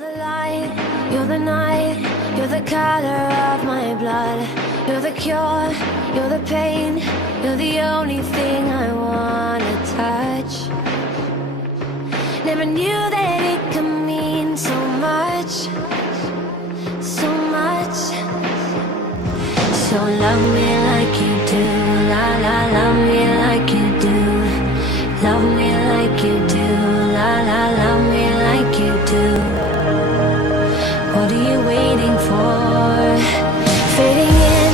the light, you're the night, you're the color of my blood. You're the cure, you're the pain, you're the only thing I wanna touch. Never knew that it could mean so much, so much. So love me like you do, la la, love me like you do. Love me like you do, la la, love me like you do. What are you waiting for? Fading in,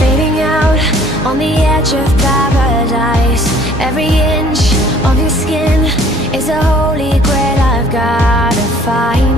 fading out, on the edge of paradise. Every inch of your skin is a holy grail I've gotta find.